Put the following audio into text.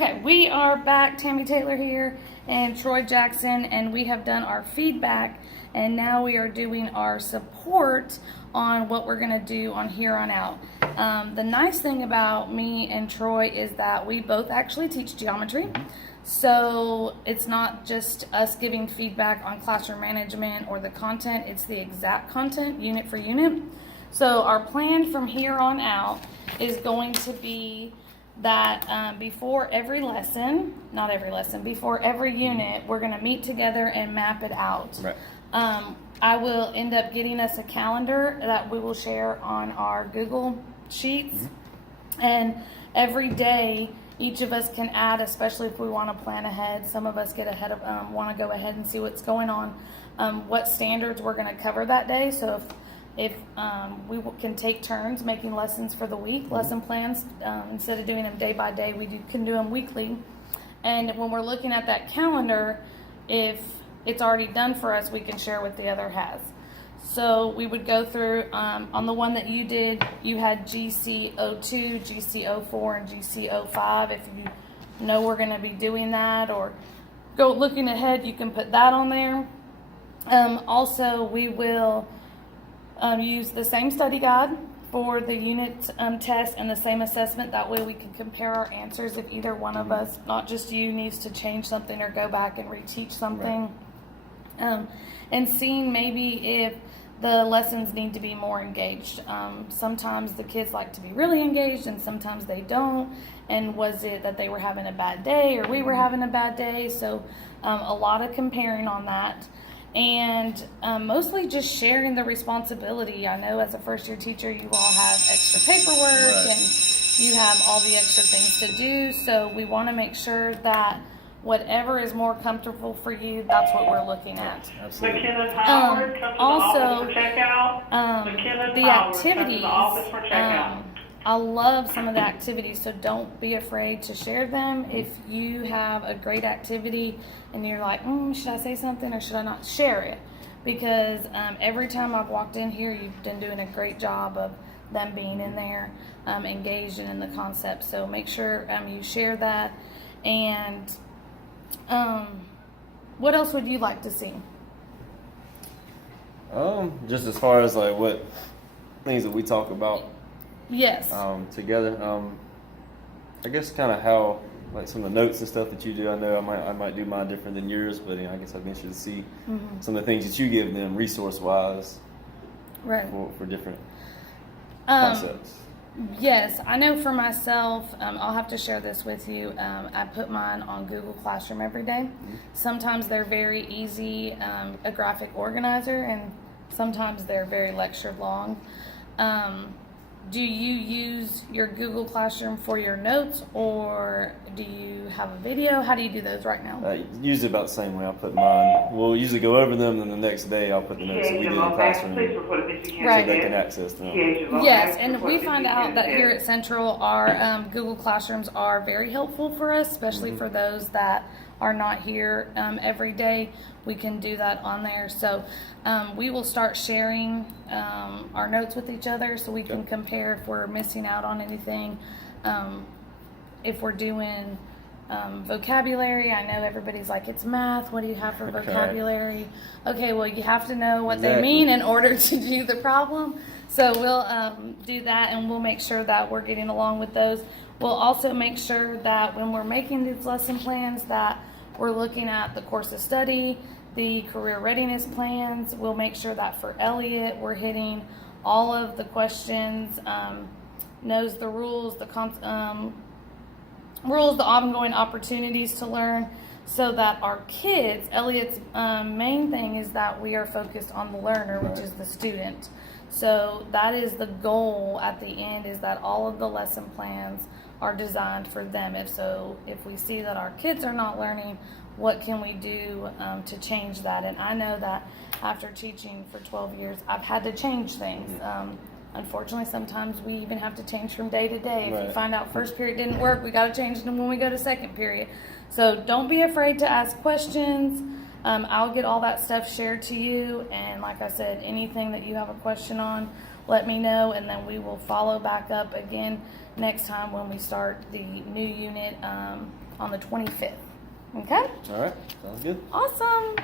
Okay, we are back. Tammy Taylor here and Troy Jackson, and we have done our feedback, and now we are doing our support on what we're going to do on here on out. The nice thing about me and Troy is that we both actually teach geometry, so it's not just us giving feedback on classroom management or the content, it's the exact content, unit for unit. So our plan from here on out is going to be that before every lesson, not every lesson, before every unit, we're going to meet together and map it out. Right. I will end up getting us a calendar that we will share on our Google Sheets. And every day, each of us can add, especially if we want to plan ahead. Some of us get ahead of, want to go ahead and see what's going on, what standards we're going to cover that day. So if we can take turns making lessons for the week, lesson plans, instead of doing them day by day, we can do them weekly. And when we're looking at that calendar, if it's already done for us, we can share what the other has. So we would go through, on the one that you did, you had GC02, GC04, and GC05. If you know we're going to be doing that or go looking ahead, you can put that on there. Also, we will use the same study guide for the unit test and the same assessment. That way we can compare our answers if either one of us, not just you, needs to change something or go back and reteach something. Right. And seeing maybe if the lessons need to be more engaged. Sometimes the kids like to be really engaged and sometimes they don't. And was it that they were having a bad day or we were having a bad day? So a lot of comparing on that. And mostly just sharing the responsibility. I know as a first-year teacher, you all have extra paperwork, right, and you have all the extra things to do. So we want to make sure that whatever is more comfortable for you, that's what we're looking at. Absolutely. McKenna Howard comes to the office for checkout. McKenna The Howard activities. comes to the office for checkout. I love some of the activities, so don't be afraid to share them. If you have a great activity and you're like, should I say something or should I not? Share it. Because every time I've walked in here, you've been doing a great job of them being in there, engaged and in the concept. So make sure you share that. And what else would you like to see? Just as far as like what things that we talk about. Yes. Together. I guess kind of how like some of the notes and stuff that you do. I know I might do mine different than yours, but I guess I'd be interested to see some of the things that you give them resource wise. Right. For different concepts. Yes, I know for myself, I'll have to share this with you. I put mine on Google Classroom every day. Sometimes they're very easy, a graphic organizer, and sometimes they're very lecture long. Do you use your Google Classroom for your notes, or do you have a video? How do you do those right now? Usually about the same way. I'll put mine. We'll usually go over them, and the next day I'll put the notes that we did in the classroom Right. so they can access them. Yes, and we find out that here at Central, our Google Classrooms are very helpful for us, especially for those that are not here every day. We can do that on there. So we will start sharing our notes with each other so we can compare if we're missing out on anything. If we're doing vocabulary, I know everybody's like, it's math. What do you have for vocabulary? Okay, well, you have to know what they mean in order to do the problem. So we'll do that, and we'll make sure that we're getting along with those. We'll also make sure that when we're making these lesson plans that we're looking at the course of study, the career readiness plans. We'll make sure that for Elliot, we're hitting all of the questions, knows the rules, the ongoing opportunities to learn, so that our kids, Elliot's main thing is that we are focused on the learner, which is the student. So that is the goal at the end, is that all of the lesson plans are designed for them. If we see that our kids are not learning, what can we do to change that? And I know that after teaching for 12 years, I've had to change things. Unfortunately, sometimes we even have to change from day to day. If you find out first period didn't work, we got to change them when we go to second period. So don't be afraid to ask questions. I'll get all that stuff shared to you. And like I said, anything that you have a question on, let me know, and then we will follow back up again next time when we start the new unit on the 25th. Okay? All right, sounds good. Awesome.